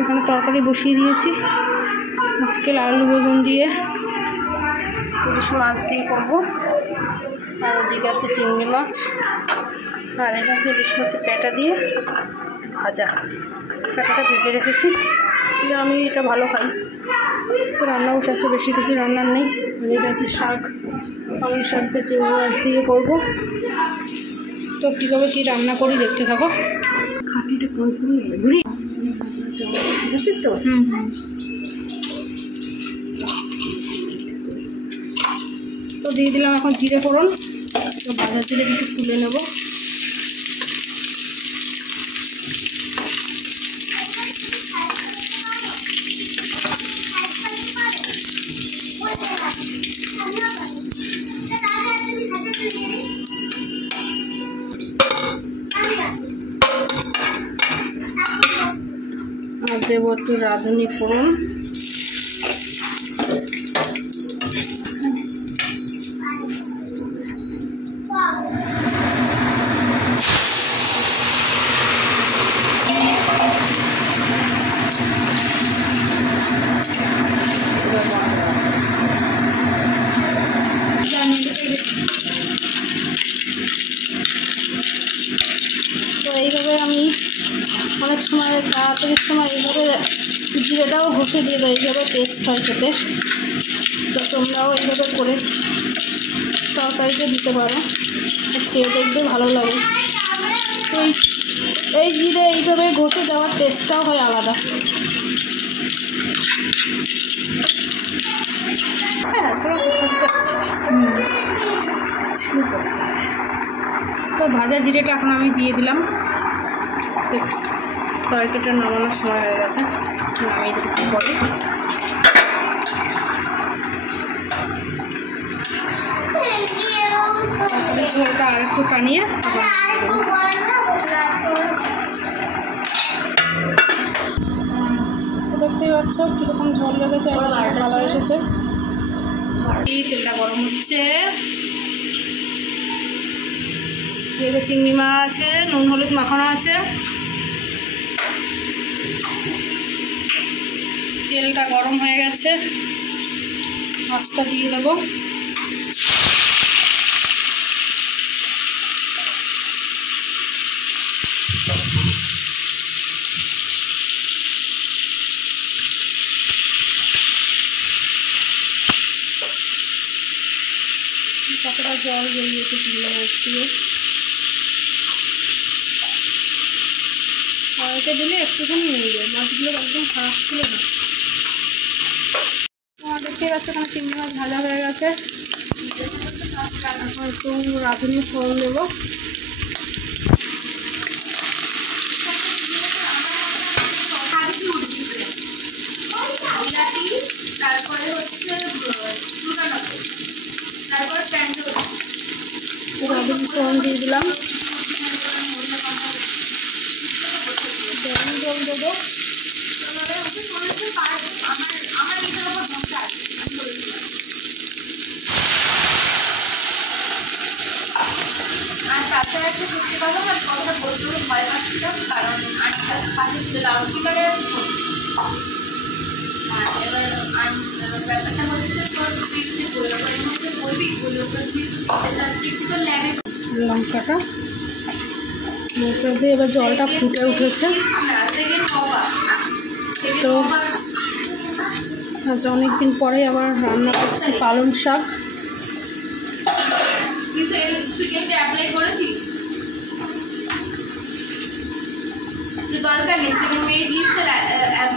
এখানে তরকারি বসিয়ে দিয়েছি, আজকে আলু বেগুন দিয়ে ইলিশ মাছ দিয়ে করবো। আর ওদিকে আছে চিংড়ি মাছ, আর এটা আছে ইলিশ মাছের প্যাটা দিয়ে ভাজা। প্যাটাটা ভেজে রেখেছি, যে আমি এটা ভালো খাই। রান্না বসে আছে, বেশি কিছু রান্নার নেই। এটা আছে শাক, পালং শাক দিয়ে চিংড়ি মাছ দিয়ে করবো। তো কীভাবে কী রান্না করি দেখতে থাকো। খাটিটা কম করে ঘুরি বুঝছিস তো। তো দিয়ে দিলাম এখন জিরে ফোড়ন। তো ভাজা জিরে একটু তুলে নেব। আর দেবো একটু রাঁধুনি ফোড়ন। তো এইভাবে আমি অনেক সময় তাড়াতাড়ির সময় এইভাবে জিরেটাও ঘষে দিয়ে দেয়, এইভাবে টেস্ট হয় খেতে। তো তোমরাও এইভাবে করে তরকারিতে দিতে পারো, খেয়ে দেখবে ভালো লাগে। তো এই জিরে এইভাবে ঘষে দেওয়ার টেস্টটাও হয় আলাদা। তো ভাজা জিরেটা এখন আমি দিয়ে দিলাম। তরকারিটা নামানোর সময় হয়ে গেছে, নামিয়ে দেবো পরে। ঝোলটা আর একটু টানিয়ে দেখতেই পাচ্ছ কীরকম ঝোল লেগেছে, ভালো এসেছে। তেলটা গরম হচ্ছে, চিংড়ি মাছ আছে, নুন হলুদ মাখানো আছে। তেলটা গরম হয়ে গেছে, মাছটা দিয়ে দেবো। কতটা জল বেরিয়েছে চিংড়ি মাছ দিয়ে। কড়াইতে দিলে একটুখানি হয়ে যায়, মাছগুলো একদম খারাপ ছিল না। দেখতে পাচ্ছ এখানে চিংড়ি মাছ ভাজা হয়ে গেছে। এখন একটু রাঁধুনি ফোড়ন দেবো। রাঁধুনি ফোড়ন দিয়ে দিলাম, গরম জল দেবো। আর তাছাড়া একটা সত্যি কথা না, কথাটা বলতে ভয় পাচ্ছিলাম, কারণ আজকাল পাশে ছিল লাউড স্পিকারে আছে। হ্যাঁ, এবার ব্যাপারটা হচ্ছে তোর তুই গোলকের মধ্যে বলবি, গোলকের তুই তোর ল্যাবে লঙ্কাটা লঙ্কা দিয়ে এবার জলটা ফুটে উঠেছে। তো আজ অনেকদিন পরে আবার রান্না করছি পালং শাক। অ্যাপ্লাই করেছিস দরকার নেই, সেকেন্ড মেরিট লিস্টে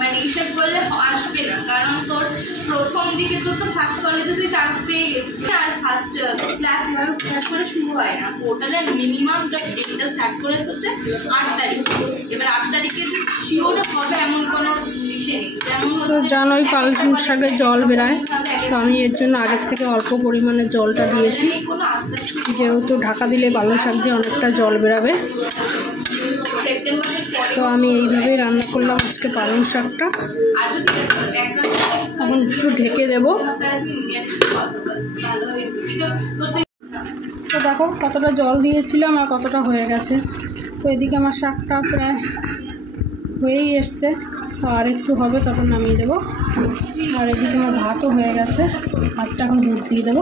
মানে ইসব করলে আসবে না, কারণ তোর প্রথম দিকে তোর তো ফার্স্ট কলেজে তুই চান্স পেয়ে গেছিস, আর ফার্স্ট ক্লাস এভাবে ফোকাস করে শুরু হয় না। পোর্টালের মিনিমাম ডেটটা স্টার্ট করেছে হচ্ছে 8 তারিখ। এবার 8 তারিখে শিওর হবে এমন কোনো ইসে নেই, যেমন তো জানোই পালং শাকে জল বেরায়, তো আমি এর জন্য আগের থেকে অল্প পরিমাণে জলটা দিয়েছি, যেহেতু ঢাকা দিলে পালং শাক দিয়ে অনেকটা জল বেরাবে। তো আমি এইভাবেই রান্না করলাম আজকে পালং শাকটা। এখন একটু ঢেকে দেবো। তো তো দেখো কতটা জল দিয়েছিলাম আর কতটা হয়ে গেছে। তো এদিকে আমার শাকটা প্রায় হয়েই এসছে, তো আর একটু হবে তখন নামিয়ে দেবো। আর এদিকে আমার ভাতও হয়ে গেছে, ভাতটা এখন দুধ দিয়ে দেবো।